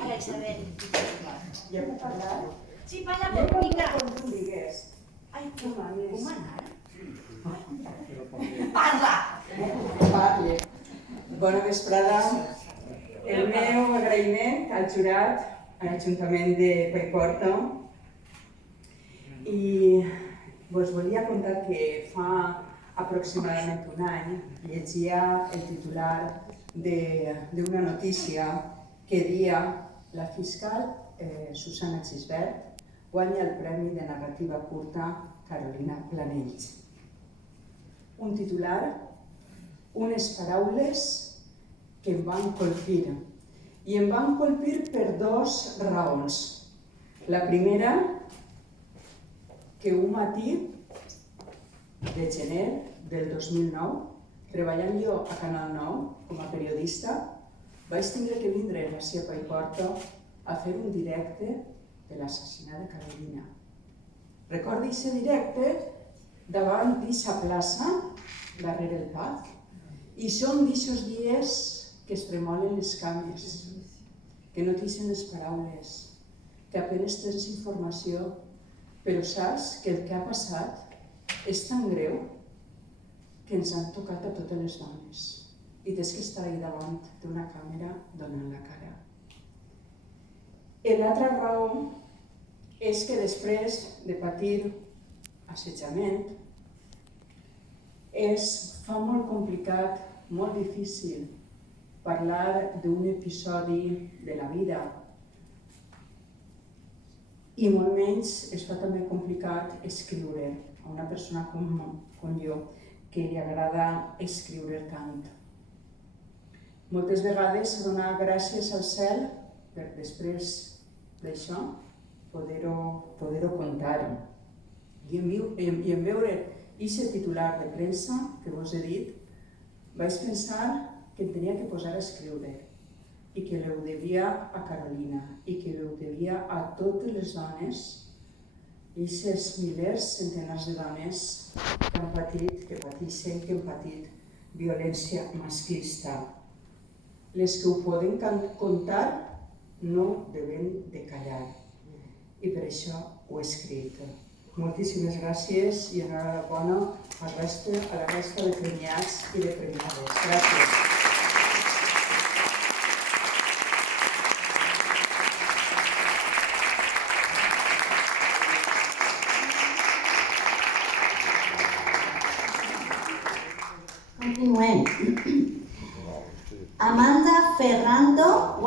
Ara, Isabel. Ja puc parlar? Sí, parla pot comunicar. Quan tu digues. Ai, com anar? Parla! Parle. Bona vesprada. El meu agraïment al jurat, a l'Ajuntament de Paiporta. I vos volia contar que fa aproximadament un any llegia el titular d'una notícia que dia la fiscal Susana Gisbert guanya el Premi de Narrativa Curta Carolina Planells. Un titular, unes paraules que em van colpir. I em van colpir per dues raons. La primera, que un matí de gener del 2009, treballant jo a Canal 9 com a periodista, vaig tindre que vindre ací a Paiporta a fer un directe de l'assassinat de Carolina. Recordo aquest directe davant d'aquesta plaça, darrere el PAC, i són d'aquests dies que es tremolen les cames, que no t'ixen les paraules, que apenas tens informació, però saps que el que ha passat és tan greu que ens han tocat a totes les dones i tens que estar ahí davant d'una càmera donant la cara. L'altra raó és que després de patir assetjament fa molt complicat, molt difícil parlar d'un episodi de la vida i molt menys es fa també complicat escriure a una persona com jo, que li agrada escriure tant. Moltes vegades s'ha donat gràcies al cel per després d'això poder-ho contar. I en veure aquest titular de premsa que vos he dit, vaig pensar que em tenia que posar a escriure i que ho devia a Carolina i que ho devia a totes les dones, aquests milers, centenars de dones que han patit, que pateixen, que han patit violència masclista. Les que ho poden contar no deuen de callar i per això ho he escrit. Moltíssimes gràcies i enhorabona a la resta de premiats i de premiades. Gràcies. Continuem. Amanda Ferrando